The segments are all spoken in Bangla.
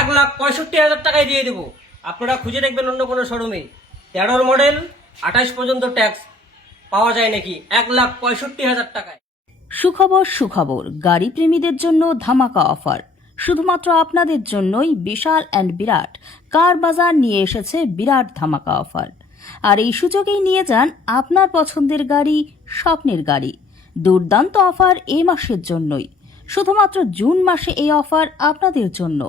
1,65,000 টাকায় দিয়ে দেবো। আপনারা খুঁজে দেখবেন অন্য কোনো শোরুমে 13 মডেল 28 পর্যন্ত ট্যাক্স পাওয়া যায় নাকি 1,65,000 টাকায়। সুখবর সুখবর, গাড়ি প্রেমীদের জন্য ধামাকা অফার। শুধুমাত্র আপনাদের জন্যই বিশাল অ্যান্ড বিরাট কার বাজার নিয়ে এসেছে বিরাট ধামাকা অফার। আর এই সুযোগেই নিয়ে যান আপনার পছন্দের গাড়ি, স্বপ্নের গাড়ি। দুর্দান্ত অফার এই মাসের জন্যই, শুধুমাত্র জুন মাসে এই অফার আপনাদের জন্য।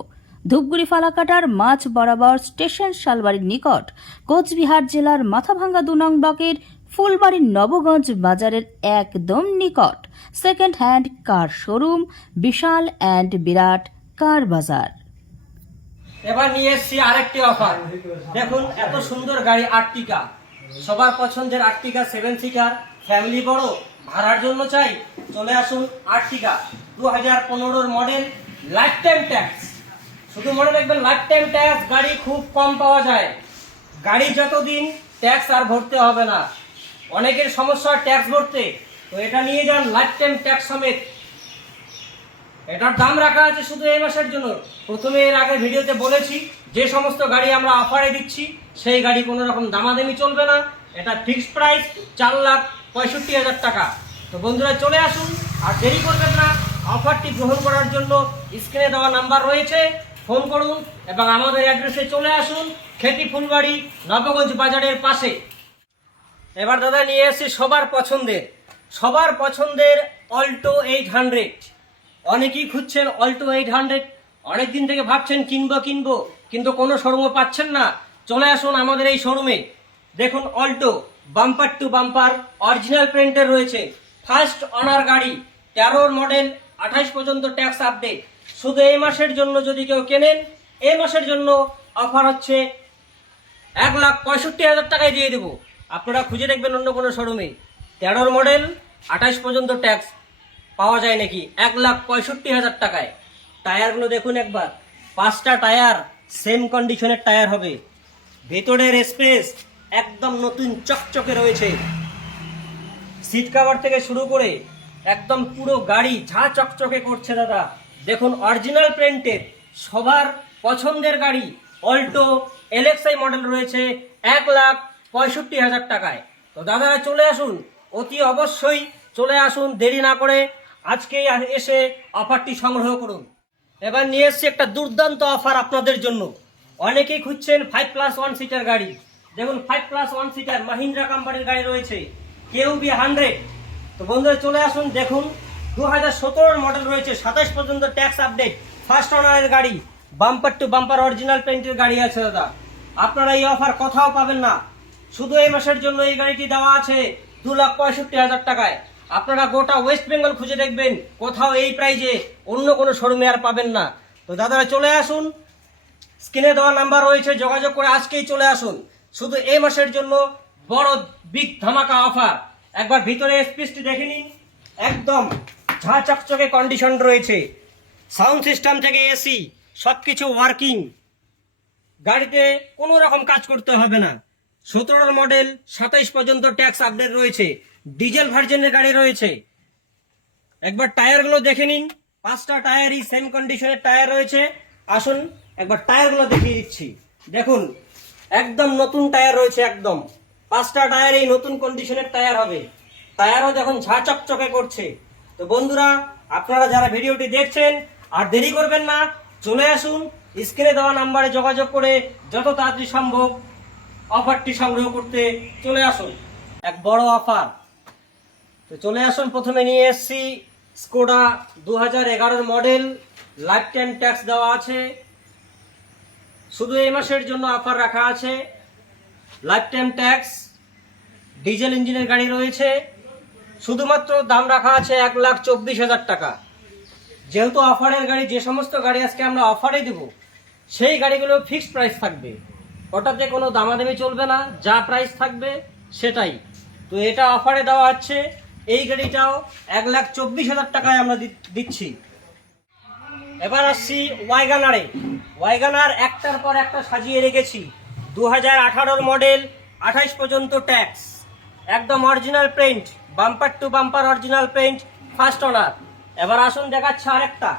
ধূপগুড়ি ফালাকাটার মাঝ বরাবর স্টেশন শালবাড়ির নিকট, কোচবিহার জেলার মাথাভাঙ্গা 2 নং ব্লকের ফুলবাড়ির নবগঞ্জ বাজারের একদম নিকট সেকেন্ড হ্যান্ড কার শোরুম বিশাল অ্যান্ড বিরাট কার বাজার। এবার নিয়ে এসেছি আরেকটি অফার। দেখুন এত সুন্দর গাড়ি আর্টিকা, সবার পছন্দের আর্টিকা 7 সিটার, ফ্যামিলি বড়, ভাড়ার জন্য চাই, চলে আসুন আর্টিকা 2015 মডেল, লাইফ টাইম ট্যাক্স। শুধু মনে রাখবেন লাইফ টাইম ট্যাক্স গাড়ি খুব কম পাওয়া যায়। গাড়ি যতদিন ট্যাক্স আর ভরতে হবে না। অনেকের সমস্যা ট্যাক্স ভরতে, তো এটা নিয়ে যান লাইফ টাইম ট্যাক্স সমেত। এটার দাম রাখা আছে শুধু এই মাসের জন্য। প্রথমে এর আগে ভিডিওতে বলেছি যে সমস্ত গাড়ি আমরা অফারে দিচ্ছি সেই গাড়ি কোনো রকম দামাদামি চলবে না। এটা ফিক্সড প্রাইস 4,65,000 টাকা। তো বন্ধুরা চলে আসুন, আর দেরি করবেন না। অফারটি গ্রহণ করার জন্য স্ক্রিনে দেওয়া নাম্বার রয়েছে, ফোন করুন এবং আমাদের অ্যাড্রেসে চলে আসুন, খেতি ফুলবাড়ি নবগঞ্জ বাজারের পাশে। এবার দাদা নিয়ে এসেছি সবার পছন্দের অল্টো 800। অনেকেই খুঁজছেন অল্টো 800, অনেকদিন থেকে ভাবছেন কিনবো কিন্তু কোনো শোরুমে পাচ্ছেন না। চলে আসুন আমাদের এই শোরুমে। দেখুন Alto bumper to bumper original প্রিন্টের রয়েছে, ফার্স্ট অনার গাড়ি, 13 মডেল, 28 পর্যন্ত ট্যাক্স আপডেট। শুধু এই মাসের জন্য যদি কেউ কেনেন, এই মাসের জন্য অফার হচ্ছে 1,65,000 টাকায় দিয়ে দেবো। আপনারা খুঁজে দেখবেন অন্য কোনো শোরুমে 13 মডেল 28 পর্যন্ত ট্যাক্স পাওয়া যায় নাকি 1,65,000 টাকায়। টায়ারগুলো দেখুন একবার, 5টা টায়ার সেম কন্ডিশনের টায়ার হবে। ভেতরের স্পেস একদম নতুন চকচকে রয়েছে। সিট কভার থেকে শুরু করে একদম পুরো গাড়ি ঝা চকচকে করছে দাদা। দেখুন অরিজিনাল প্রিন্টের সবার পছন্দের গাড়ি অল্টো LXI মডেল রয়েছে 1,65,000 টাকায়। তো দাদারা চলে আসুন, অতি অবশ্যই চলে আসুন, দেরি না করে আজকেই এসে অফারটি সংগ্রহ করুন। এবার নিয়ে এসছি একটা দুর্দান্ত অফার আপনাদের জন্য। অনেকেই খুঁজছেন 5+1 সিটার গাড়ি। দেখুন 5+1 সিটার মাহিন্দ্রা কোম্পানির গাড়ি রয়েছে, KUV 100। তো বন্ধুরা চলে আসুন, দেখুন 2017 মডেল রয়েছে, 27 পর্যন্ত ট্যাক্স আপডেট, ফার্স্ট ওনারের গাড়ি, বাম্পার টু বাম্পার অরিজিনাল পেন্টের গাড়ি আছে দাদা। আপনারা এই অফার কোথাও পাবেন না, শুধু এই মাসের জন্য এই গাড়িটি দেওয়া আছে 2,65,000 টাকায়। আপনারা গোটা ওয়েস্ট বেঙ্গল খুঁজে দেখবেন, কোথাও এই প্রাইজে অন্য কোনো শোরুমে আর পাবেন না। তো দাদারা চলে আসুন, স্ক্রিনে দেওয়া নাম্বার রয়েছে, যোগাযোগ করে আজকেই চলে আসুন। শুধু এই মাসের জন্য বড় বিগ ধামাকা অফার। একবার ভিতরে স্পেসটি দেখে নিন, একদম ঝা চকচকে কন্ডিশন রয়েছে। সাউন্ড সিস্টেম থেকে এসি সবকিছু ওয়ার্কিং, গাড়িতে কোনো রকম কাজ করতে হবে না। 17 মডেল, 27 পর্যন্ত ট্যাক্স আপডেট রয়েছে, ডিজেল ভার্জনের গাড়ি রয়েছে। একবার টায়ারগুলো দেখে নিন, 5টা টায়ারই সেম কন্ডিশনের টায়ার রয়েছে। আসুন একবার টায়ারগুলো দেখিয়ে দিচ্ছি। দেখুন একদম নতুন টায়ার রয়েছে, একদম 5টা টায়ার এই নতুন কন্ডিশনের টায়ার হবে। টায়ারও যখন ঝা চকচকে করছে। তো বন্ধুরা আপনারা যারা ভিডিওটি দেখছেন আর দেরি করবেন না, চলে আসুন, স্ক্রিনে দেওয়া নাম্বারে যোগাযোগ করে যত তাড়াতাড়ি সম্ভব অফারটি সংগ্রহ করতে চলে আসুন। এক বড় অফার। তো চলে আসুন, প্রথমে নিয়ে এসেছি Skoda 2011 model, life time tax দেওয়া আছে। শুধু এই মাসের জন্য অফার রাখা আছে, লাইফ টাইম ট্যাক্স, ডিজেল ইঞ্জিনের গাড়ি রয়েছে। শুধুমাত্র দাম রাখা আছে 1,24,000 টাকা। যেহেতু অফারের গাড়ি, যে সমস্ত গাড়ি আজকে আমরা অফারে দেব সেই গাড়িগুলো ফিক্সড প্রাইস থাকবে, ওটাতে কোনো দামাদামি চলবে না, যা প্রাইস থাকবে সেটাই। তো এটা অফারে দেওয়া হচ্ছে, এই গাড়িটাও 1,24,000 টাকায় আমরা দিচ্ছি। এবার আসছি ওয়াইগানারে। ওয়াইগানার একটার পর একটা সাজিয়ে রেখেছি। 2018 মডেল, 28 পর্যন্ত ট্যাক্স, একদম original paint, bumper to bumper original paint, first owner. এবার আসুন দেখাচ্ছি আরেকটা,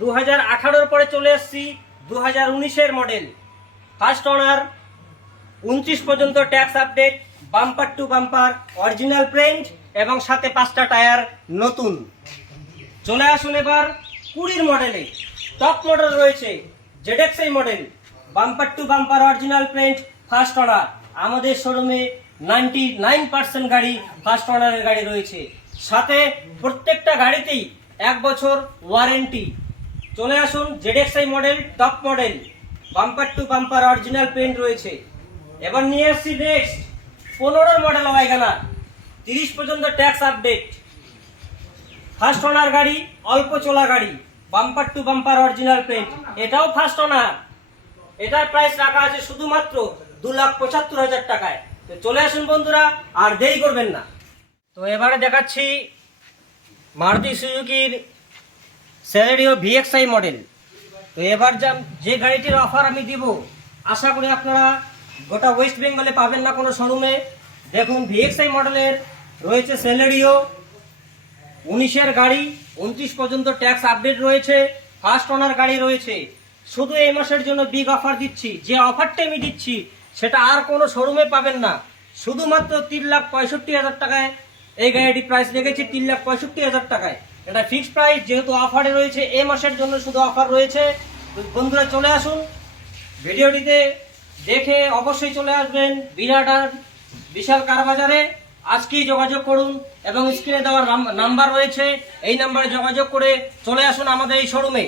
2018 পরে চলে এসেছি 2019-এর মডেল, ফার্স্ট ওনার, 29 পর্যন্ত tax update, bumper to bumper, original print এবং সাথে 5টা টায়ার নতুন। চলে আসুন এবার 20 মডেলে, টপ মডেল রয়েছে ZXi model, bumper to bumper, original print, first owner. আমাদের শোরুমে 99% গাড়ি ফার্স্ট ওনারের গাড়ি রয়েছে, সাথে প্রত্যেকটা গাড়িতেই 1 বছর ওয়ারেন্টি। চলে আসুন, ZXi model, top model, bumper to bumper, original paint রয়েছে। এবার নিয়ে আসছি নেক্সট 15 মডেল ওয়াগনার, 30 পর্যন্ত ট্যাক্স আপডেট, ফার্স্ট ওনার গাড়ি, অল্প চলা গাড়ি, bumper to bumper, original paint, এটাও ফার্স্ট ওনার। এটার প্রাইস রাখা আছে শুধুমাত্র 2,75,000 টাকায়। তো চলে আসুন বন্ধুরা, আর দেরি করবেন না। তো এবারে দেখাচ্ছি মারুতি সুজুকির সেলেরিও VXi মডেল। তো এবার যে গাড়িটির অফার আমি দিব, আশা করি আপনারা গোটা ওয়েস্ট বেঙ্গলে পাবেন না কোনো শোরুমে। দেখুন, VXi মডেলের রয়েছে সেলেরিও, 19-এর গাড়ি, 29 পর্যন্ত ট্যাক্স আপডেট রয়েছে, ফার্স্ট ওনার গাড়ি রয়েছে। শুধু এই মাসের জন্য বিগ অফার দিচ্ছি, যে অফারটা আমি দিচ্ছি সেটা আর কোনো শোরুমে পাবেন না। শুধুমাত্র 3,65,000 টাকায় এই গাড়িটি প্রাইস রেখেছি, 3,65,000 টাকায়। এটা ফিক্সড প্রাইস, যেহেতু অফারে রয়েছে, এই মাসের জন্য শুধু অফার রয়েছে। তো বন্ধুরা চলে আসুন, ভিডিওটিতে দেখে অবশ্যই চলে আসবেন বিরাট আর বিশাল কার বাজারে। আজকেই যোগাযোগ করুন এবং স্ক্রিনে দেওয়ার নাম্বার রয়েছে, এই নাম্বারে যোগাযোগ করে চলে আসুন আমাদের এই শোরুমে।